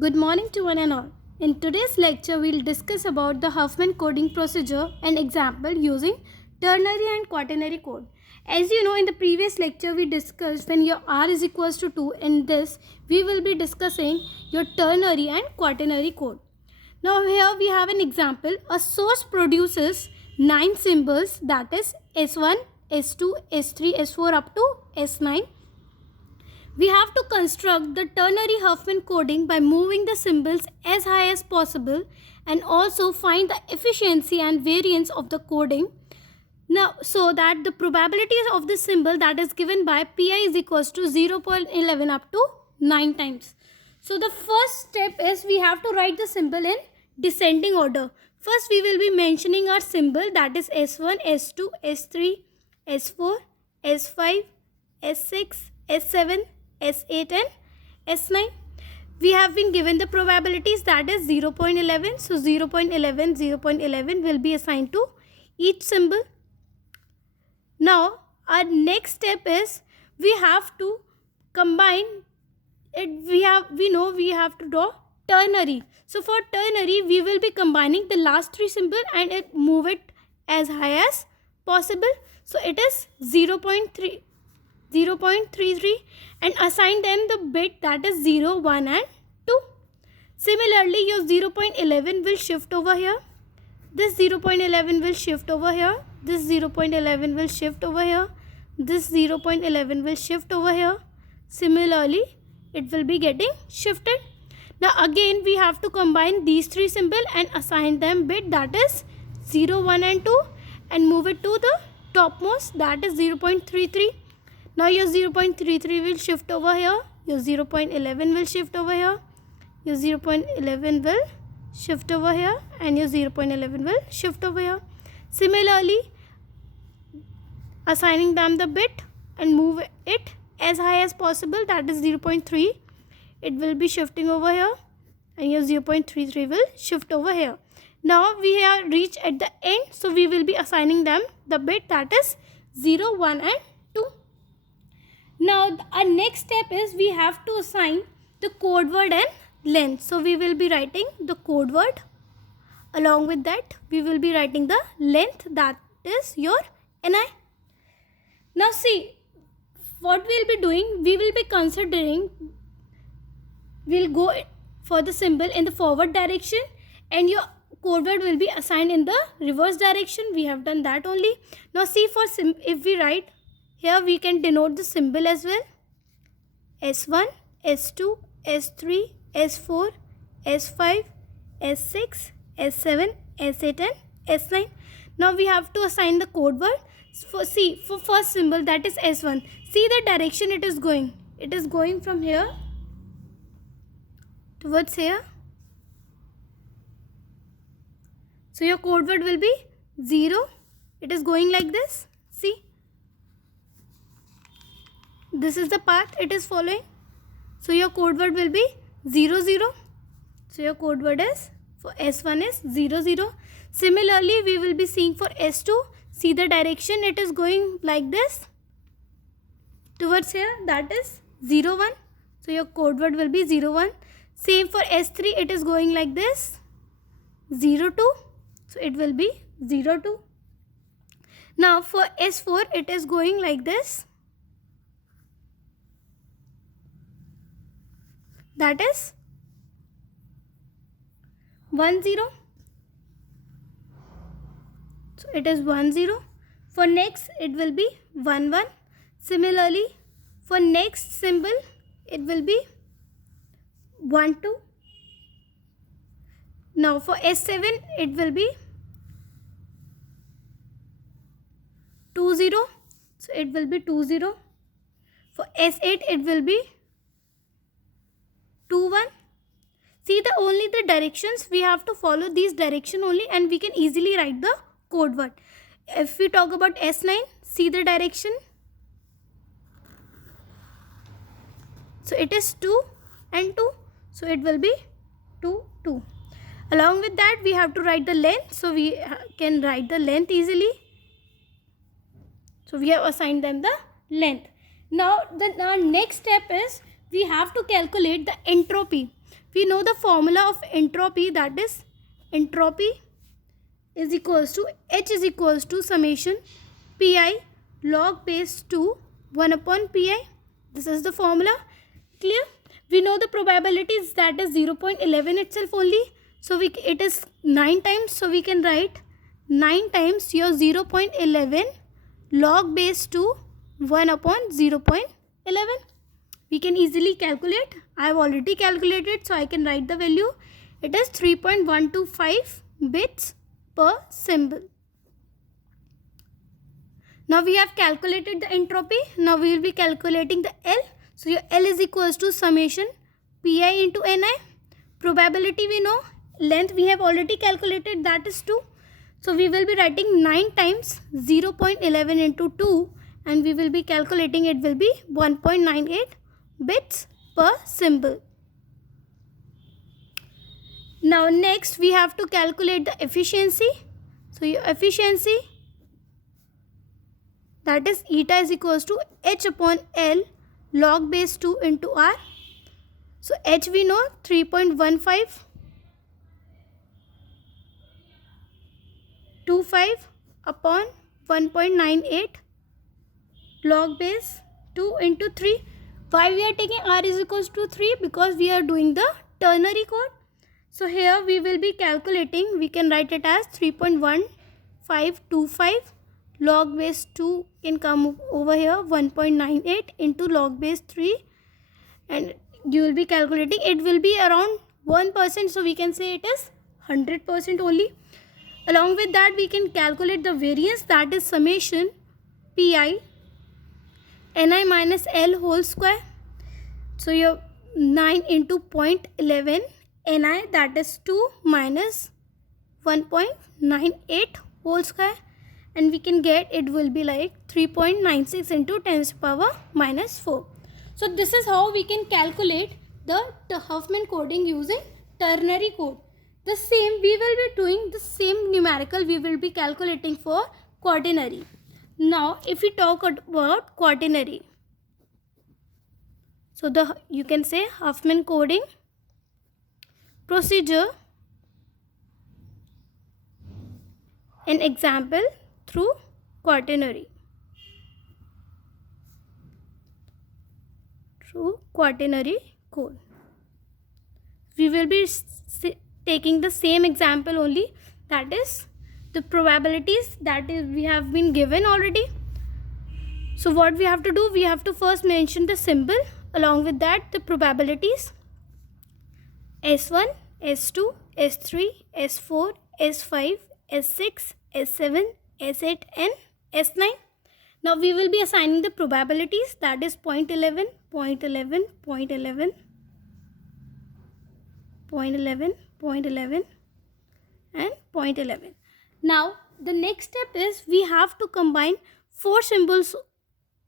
Good morning to one and all. In today's lecture, we'll discuss about the Huffman coding procedure and example using ternary and quaternary code. As you know, in the previous lecture, we discussed when your R is equals to 2. In this, we will be discussing your ternary and quaternary code. Now here we have an example. A source produces 9 symbols, that is S1, S2, S3, S4 up to S9. We have to construct the ternary Huffman coding by moving the symbols as high as possible and also find the efficiency and variance of the coding. Now, so that the probabilities of the symbol that is given by pi is equals to 0.11 up to 9 times. So the first step is we have to write the symbol in descending order. First we will be mentioning our symbol, that is S1, S2, S3, S4, S5, S6, S7, S8 and S9. We have been given the probabilities, that is 0.11. So 0.11, 0.11 will be assigned to each symbol. Now our next step is we have to combine it. We know we have to draw ternary. So for ternary we will be combining the last 3 symbol and move it as high as possible. So it is 0.33 and assign them the bit, that is 0, 1 and 2. Similarly, your 0.11 will shift over here. This 0.11 will shift over here. This 0.11 will shift over here. This 0.11 will shift over here. Similarly, it will be getting shifted. Now again we have to combine these 3 symbols and assign them bit, that is 0, 1 and 2, and move it to the topmost, that is 0.33. Now your 0.33 will shift over here, your 0.11 will shift over here, your 0.11 will shift over here, and your 0.11 will shift over here. Similarly, assigning them the bit and move it as high as possible, that is 0.3. It will be shifting over here and your 0.33 will shift over here. Now we have reached at the end, so we will be assigning them the bit, that is 0, 1 and 2. Now our next step is we have to assign the code word and length. So we will be writing the code word. Along with that we will be writing the length, that is your NI. Now see what we will be doing. We will be considering, we'll go for the symbol in the forward direction and your code word will be assigned in the reverse direction. We have done that only. Now see, for if we write here, we can denote the symbol as well. S1, S2, S3, S4, S5, S6, S7, S8 and S9. Now we have to assign the code word. For first symbol, that is S1. See the direction it is going. It is going from here towards here. So your code word will be 0. It is going like this. See, this is the path it is following. So your code word will be 0, 0. So your code word is for S1 is 0, 0. Similarly, we will be seeing for S2. See the direction it is going like this towards here, that is 0, 1. So your code word will be 0, 1. Same for S3, it is going like this, 0, 2. So it will be 0, 2. Now for S4, it is going like this, that is 1, 0. So it is 1, 0. For next it will be 1, 1. Similarly, for next symbol it will be 1, 2. Now for S7 it will be 2, 0. So it will be 2, 0. For S8 it will be 2, 1. See only the directions, we have to follow these direction only and we can easily write the code word. If we talk about S9, see the direction. So it is 2 and 2. So it will be 2, 2. Along with that we have to write the length. So we can write the length easily. So we have assigned them the length. Now our next step is we have to calculate the entropy. we know the formula of entropy, that is entropy is equals to H is equals to summation Pi log base 2 1 upon Pi. This is the formula. Clear? We know the probabilities, that is 0.11 itself only. So it is 9 times. So we can write 9 times your 0.11 log base 2 1 upon 0.11. We can easily calculate. I have already calculated, so I can write the value. It is 3.125 bits per symbol. Now we have calculated the entropy. Now we will be calculating the L. So your L is equals to summation Pi into Ni. Probability we know. Length we have already calculated, that is 2. So we will be writing 9 times 0.11 into 2, and we will be calculating, it will be 1.98 bits per symbol. Now next we have to calculate the efficiency. So your efficiency, that is eta is equals to H upon L log base 2 into R. So H we know 3.1525 upon 1.98 log base 2 into 3. Why we are taking R is equals to 3? Because we are doing the ternary code. So here we will be calculating, we can write it as 3.1525 log base 2 can come over here 1.98 into log base 3, and you will be calculating, it will be around 1%, so we can say it is 100% only. Along with that we can calculate the variance, that is summation Pi Ni minus L whole square. So your 9 into 0.11 Ni, that is 2 minus 1.98 whole square, and we can get, it will be like 3.96 into 10 to the power minus 4. So this is how we can calculate the Huffman coding using ternary code. The same we will be doing, the same numerical we will be calculating for quaternary. Now if we talk about quaternary, so you can say Huffman coding procedure, an example through quaternary. Through quaternary code, we will be taking the same example only, that is the probabilities that is we have been given already. So what we have to do, we have to first mention the symbol, along with that the probabilities S1, S2, S3, S4, S5, S6, S7, S8 and S9. Now we will be assigning the probabilities, that is 0.11, 0.11, 0.11, 0.11, 0.11 and 0.11. Now the next step is we have to combine 4 symbols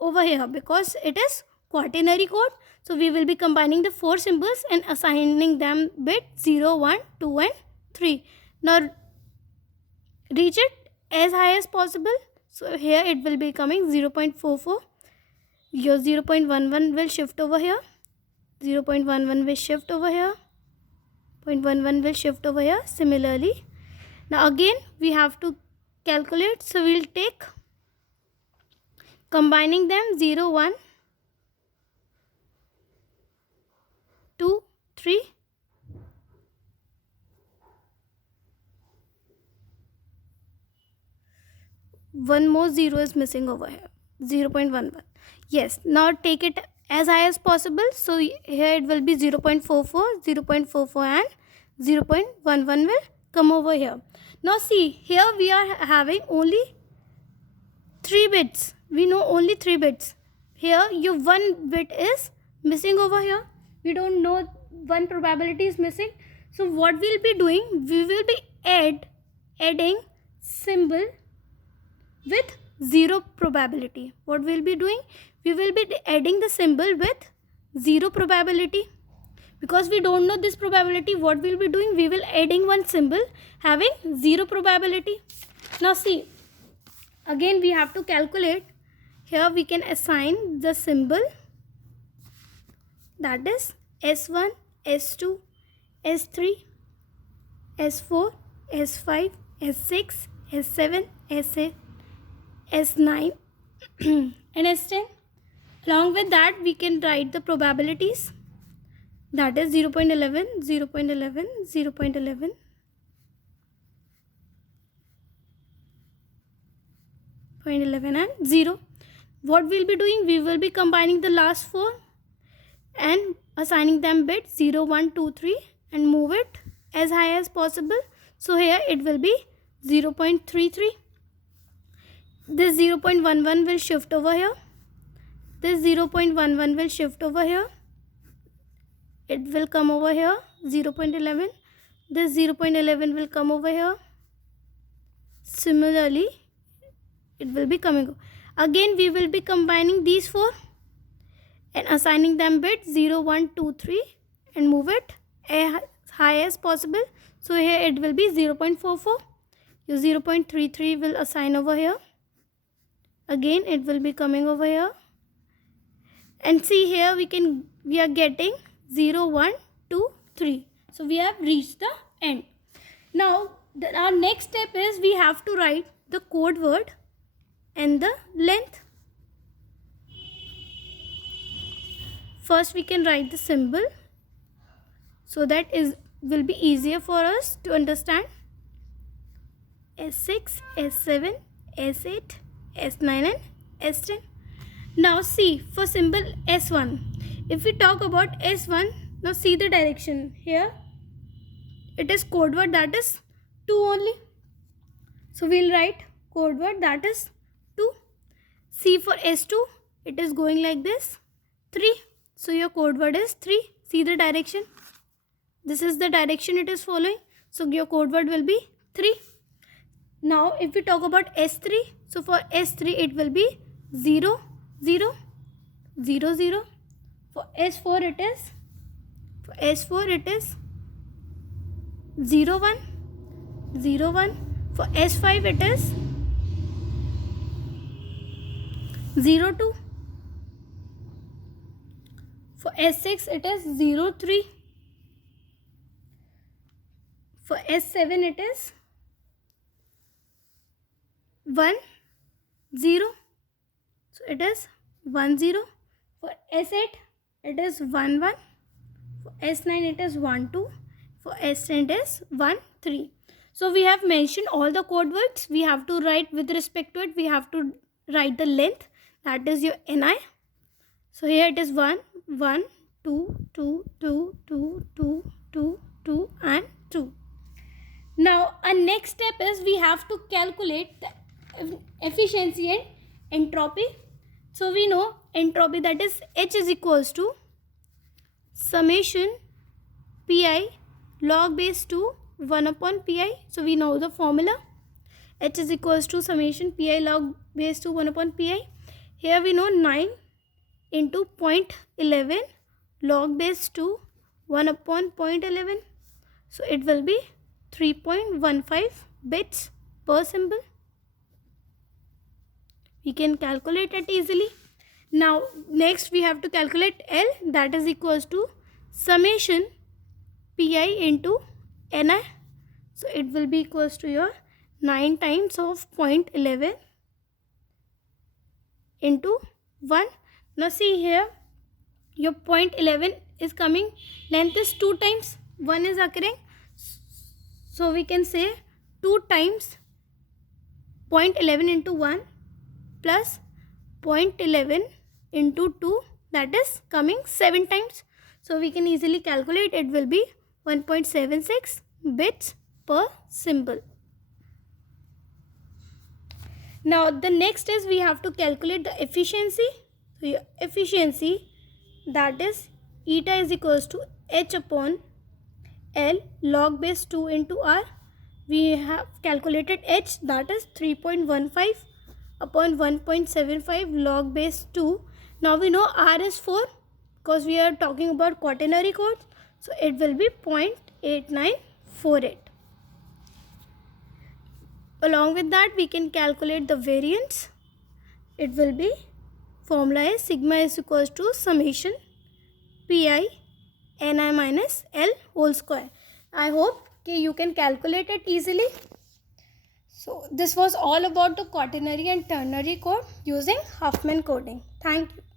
over here because it is quaternary code. So we will be combining the 4 symbols and assigning them bit 0, 1, 2 and 3. Now reach it as high as possible. So here it will be coming 0.44. Your 0.11 will shift over here. 0.11 will shift over here. 0.11 will shift over here. Similarly, now again we have to calculate. So we will take, combining them 0, 1, 2, 3. One more 0 is missing over here, 0.11. Yes, now take it as high as possible. So here it will be 0.44, 0.44 and 0.11 will come over here. Now see, here we are having only 3 bits. We know only 3 bits. Here your 1 bit is missing over here. We don't know 1 probability is missing. So what we'll be doing, we will be adding symbol with 0 probability. What we'll be doing, we will be adding the symbol with 0 probability. Because we don't know this probability, what we'll be doing, we will adding one symbol having 0 probability. Now see, again we have to calculate. Here we can assign the symbol, that is S1, S2, S3, S4, S5, S6, S7, S8, S9 and S10. Along with that, we can write the probabilities. That is 0.11, 0.11, 0.11, 0.11 and 0. What we'll be doing, we will be combining the last four and assigning them bits 0, 1, 2, 3 and move it as high as possible. So here it will be 0.33. This 0.11 will shift over here. This 0.11 will shift over here. It will come over here, 0.11. This 0.11 will come over here. Similarly, it will be coming. Again, we will be combining these four and assigning them bits 0, 1, 2, 3 and move it as high as possible. So here it will be 0.44. Your 0.33 will assign over here. Again, it will be coming over here. And see here we are getting 0, 1, 2, 3. So we have reached the end. Now our next step is we have to write the code word and the length. First we can write the symbol so that will be easier for us to understand. S6, S7, S8, S9 and S10. Now see, for symbol S1, if we talk about S1, now see the direction. Here it is code word, that is 2 only. So we'll write code word, that is 2. See, for S2, it is going like this, 3. So your code word is 3. See the direction. This is the direction it is following. So your code word will be 3. Now if we talk about S3, so for S3 it will be 0, 0, 0, 0. For S4 it is 0, 1, 0, 1. For S5 it is 0, 2. For S6 it is 0, 3. For S7 it is 1, 0. So it is 1, 0. For S8 it is 1, 1. For S9 it is 1, 2. For S10 it is 1, 3. So we have mentioned all the code words. We have to write with respect to it. We have to write the length, that is your NI. So here it is 1, 1, 2, 2, 2, 2, 2, 2, 2 and 2. Now our next step is we have to calculate the efficiency and entropy. So we know entropy, that is H is equals to summation Pi log base 2 1 upon Pi. So we know the formula. H is equals to summation Pi log base 2 1 upon Pi. Here we know 9 into 0.11 log base 2 1 upon 0.11. So it will be 3.15 bits per symbol. We can calculate it easily. Now next we have to calculate L, that is equals to summation Pi into Ni. So it will be equals to your 9 times of 0.11 into 1. Now see here, your 0.11 is coming, length is 2 times, 1 is occurring. So we can say 2 times 0.11 into 1 plus 0.11 into 2, that is coming 7 times. So we can easily calculate, it will be 1.76 bits per symbol. Now the next is we have to calculate the efficiency. So your efficiency, that is eta is equals to H upon L log base 2 into R. We have calculated H, that is 3.15 upon 1.75 log base 2. Now we know R is 4 because we are talking about quaternary codes. So it will be 0.8948. Along with that, we can calculate the variance. It will be, formula is sigma is equals to summation Pi ni minus L whole square. I hope you can calculate it easily. So this was all about the quaternary and ternary code using Huffman coding. Thank you.